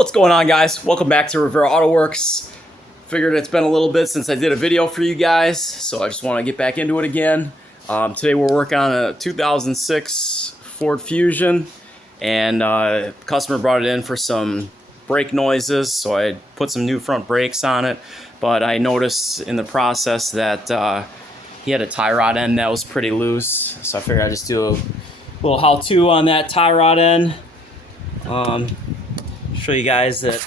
What's going on, guys? Welcome back to Rivera Auto Works. Figured it's been a little bit since I did a video for you guys, so I just want to get back into it again. Today we're working on a 2006 Ford Fusion, and the customer brought it in for some brake noises, so I put some new front brakes on it. But I noticed in the process that he had a tie rod end that was pretty loose, so I figured I'd just do a little how-to on that tie rod end. Show you guys that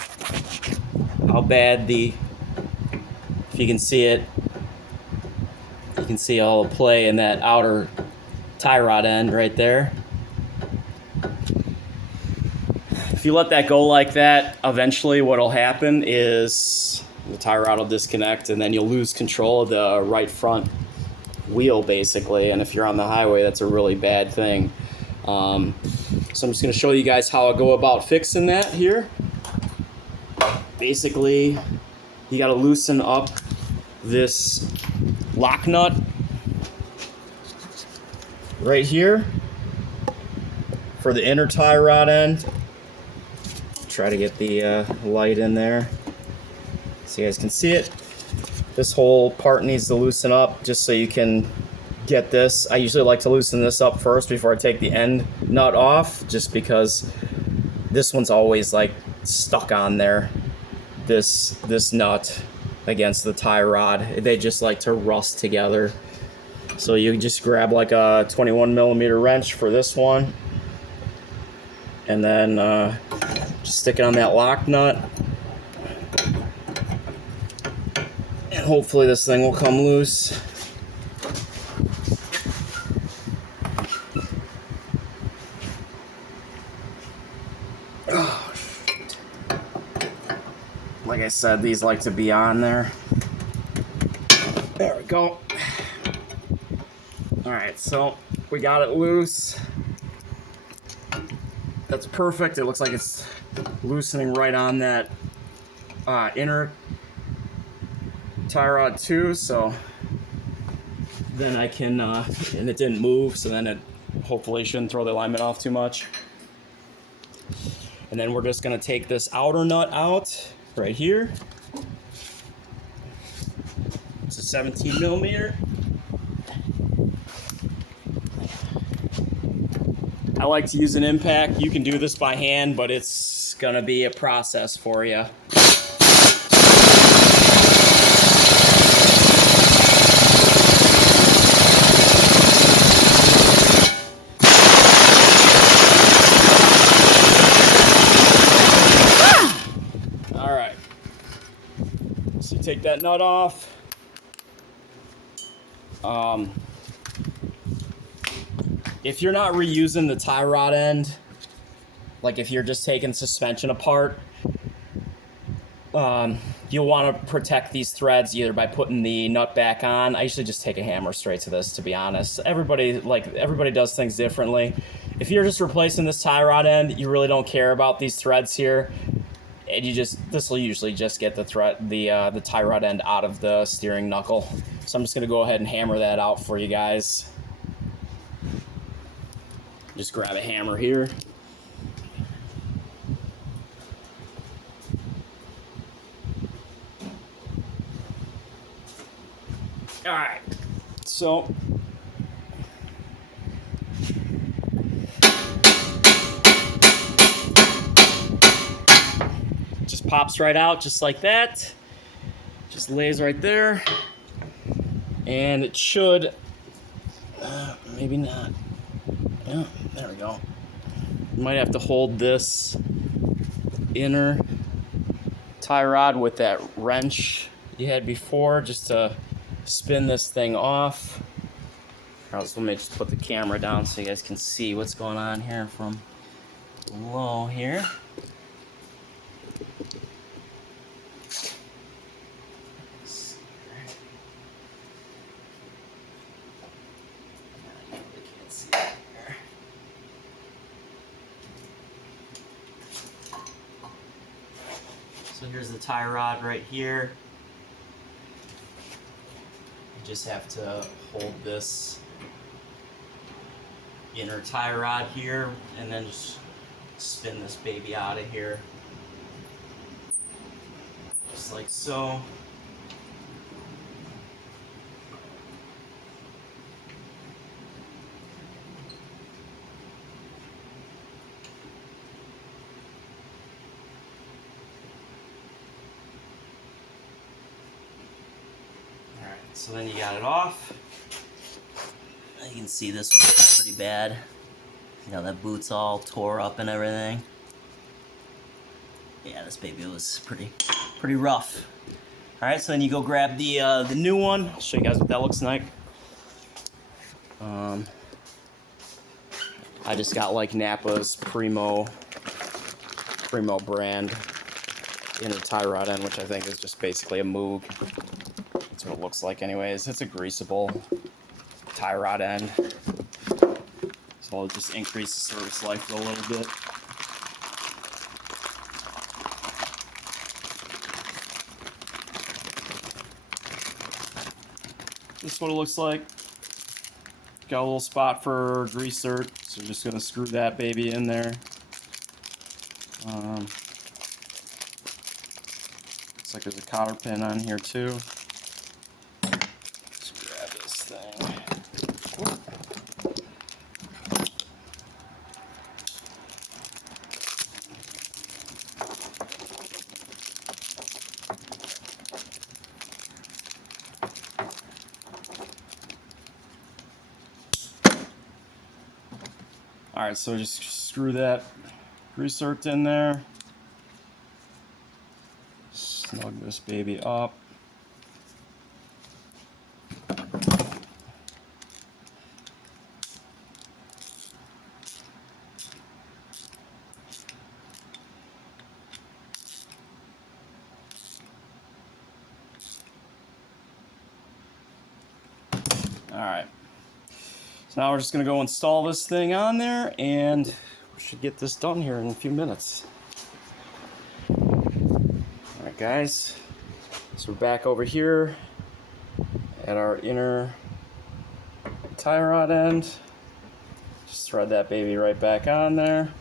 how bad if you can see it, you can see all the play in that outer tie rod end right there. If you let that go like that, eventually what'll happen is the tie rod will disconnect and then you'll lose control of the right front wheel basically, and if you're on the highway, that's a really bad thing. So I'm just going to show you guys how I go about fixing that here. Basically, you got to loosen up this lock nut right here for the inner tie rod end. Try to get the light in there so you guys can see it. This whole part needs to loosen up just so you can get this. I usually like to loosen this up first before I take the end nut off, just because this one's always like stuck on there, this nut against the tie rod. They just like to rust together. So you just grab like a 21mm wrench for this one, and then just stick it on that lock nut, and hopefully this thing will come loose. Like I said, these like to be on there. There we go. Alright, so we got it loose. That's perfect. It looks like it's loosening right on that inner tie rod too, so then I can, and it didn't move, so then it hopefully shouldn't throw the alignment off too much. And then we're just going to take this outer nut out right here. It's a 17mm. I like to use an impact. You can do this by hand, but it's going to be a process for you. So you take that nut off. If you're not reusing the tie rod end, like if you're just taking suspension apart, you'll want to protect these threads either by putting the nut back on. I usually just take a hammer straight to this, to be honest. Everybody does things differently. If you're just replacing this tie rod end, you really don't care about these threads here. And this will usually just get the tie rod end out of the steering knuckle. So I'm just gonna go ahead and hammer that out for you guys. Just grab a hammer here. All right, so just pops right out just like that. Just lays right there, and it should, maybe not. Yeah, there we go. You might have to hold this inner tie rod with that wrench you had before just to spin this thing off. Let me just put the camera down so you guys can see what's going on here from below here. So here's the tie rod right here. You just have to hold this inner tie rod here and then just spin this baby out of here. just like so. Alright, so then you got it off. You can see this one's pretty bad. You know, that boot's all tore up and everything. Yeah, this baby was pretty rough. All right, so then you go grab the new one. I'll show you guys what that looks like. I just got like Napa's Primo brand inner tie rod end, which I think is just basically a Moog. That's what it looks like anyways. It's a greasable tie rod end. So I'll just increase the service life a little bit. This is what it looks like. Got a little spot for grease zerk, so we're just gonna screw that baby in there. Looks like there's a cotter pin on here too. Let's grab this thing. Alright, so just screw that grease zerk in there. Snug this baby up. Alright. So now we're just going to go install this thing on there, and we should get this done here in a few minutes. Alright guys, so we're back over here at our inner tie rod end. Just thread that baby right back on there.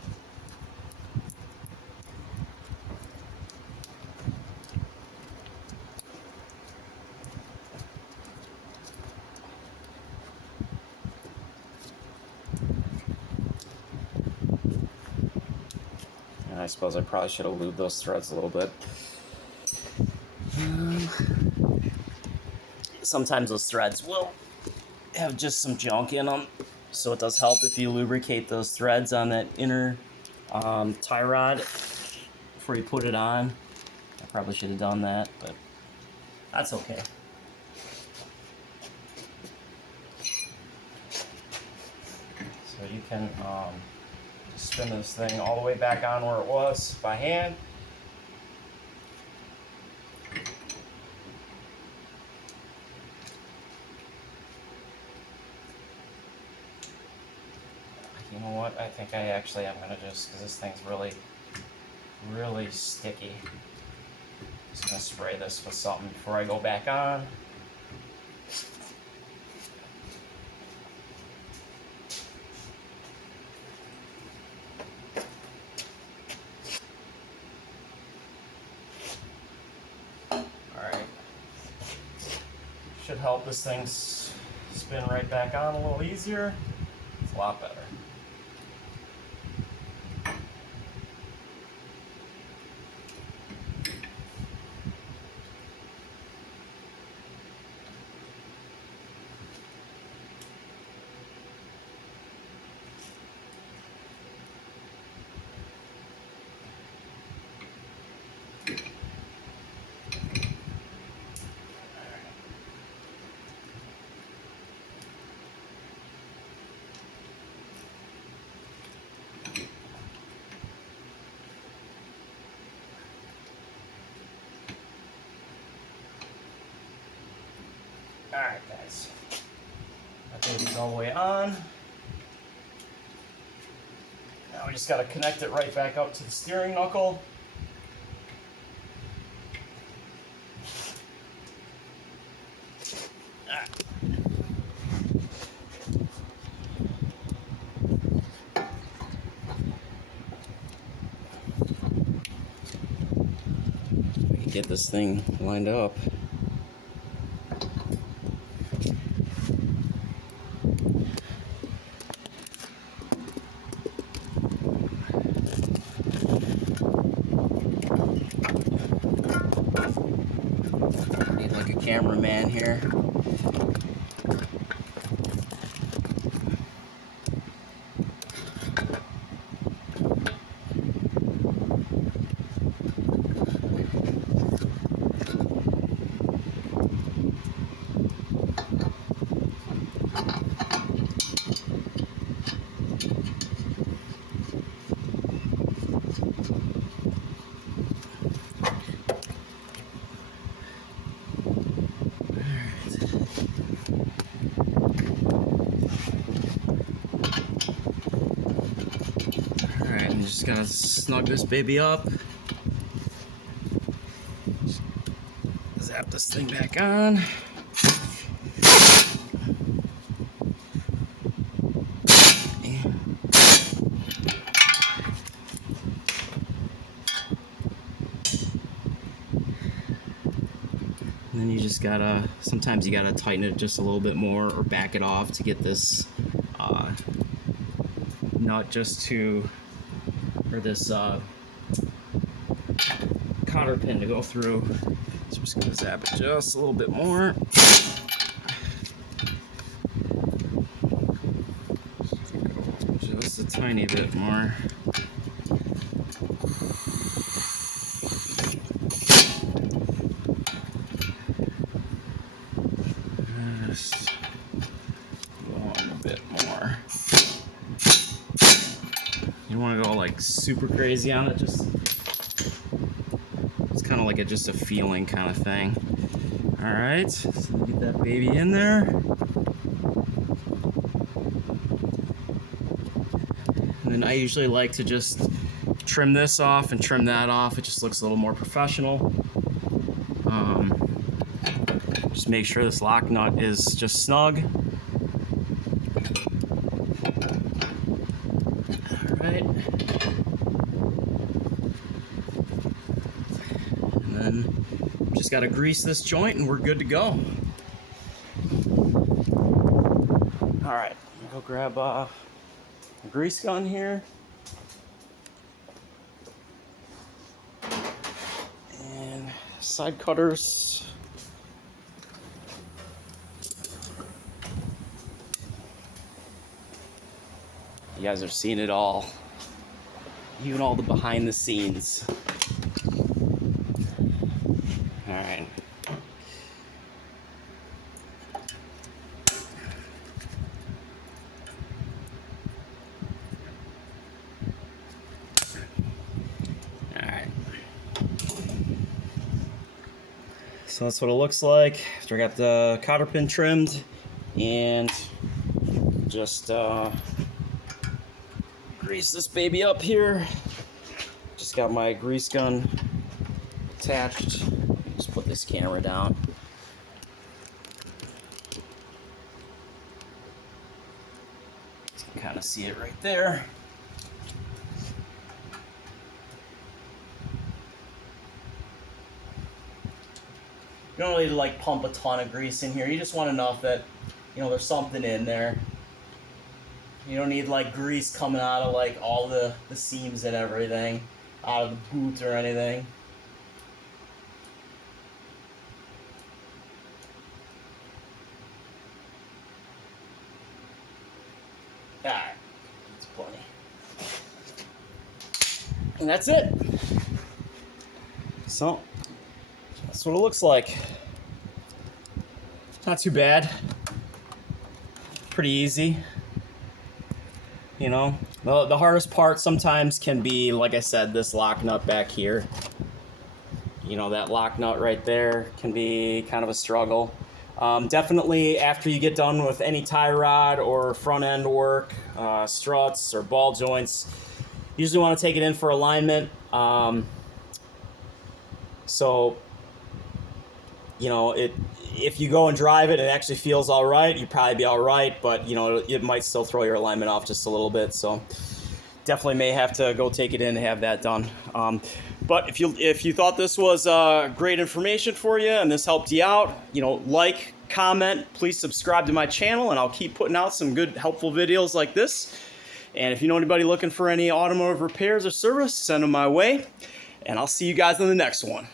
And I suppose I probably should have lubed those threads a little bit. Sometimes those threads will have just some junk in them, so it does help if you lubricate those threads on that inner tie rod before you put it on. I probably should have done that, but that's okay. So you can just spin this thing all the way back on where it was by hand. You know what? I think I actually am gonna just, because this thing's really sticky. Just gonna spray this with something before I go back on. Alright. Should help this thing spin right back on a little easier. It's a lot better. Alright guys, that baby's all the way on. Now we just got to connect it right back up to the steering knuckle. get this thing lined up. Need like a cameraman here. Just gotta snug this baby up. Zap this thing back on. And then you just gotta, sometimes you gotta tighten it just a little bit more or back it off to get this nut just to, or this cotter pin to go through. So I'm just gonna zap it just a little bit more. Just a tiny bit more. Just go on a bit more. You don't want to go like super crazy on it, just it's kind of like just a feeling kind of thing. All right, so get that baby in there. And then I usually like to just trim this off and trim that off. It just looks a little more professional. Just make sure this lock nut is just snug. Alright. And then just gotta grease this joint and we're good to go. Alright, go grab a grease gun here. And side cutters. You guys have seen it all, even all the behind the scenes. All right. All right. So that's what it looks like after I got the cotter pin trimmed and just grease this baby up here. Just got my grease gun attached. Just put this camera down. You can kind of see it right there. You don't really like pump a ton of grease in here. You just want enough that, you know, there's something in there. You don't need like grease coming out of like all the seams and everything, out of the boot or anything. Alright, that's plenty. And that's it. So, that's what it looks like. Not too bad. Pretty easy. You know, the hardest part sometimes can be, like I said, this lock nut back here. You know, that lock nut right there can be kind of a struggle. Definitely after you get done with any tie rod or front end work, struts or ball joints, usually want to take it in for alignment. So, you know, if you go and drive it and it actually feels all right, you'd probably be all right, but, you know, it might still throw your alignment off just a little bit. So definitely may have to go take it in and have that done. But if you thought this was great information for you and this helped you out, like, comment, please subscribe to my channel, and I'll keep putting out some good, helpful videos like this. And if you know anybody looking for any automotive repairs or service, send them my way. And I'll see you guys in the next one.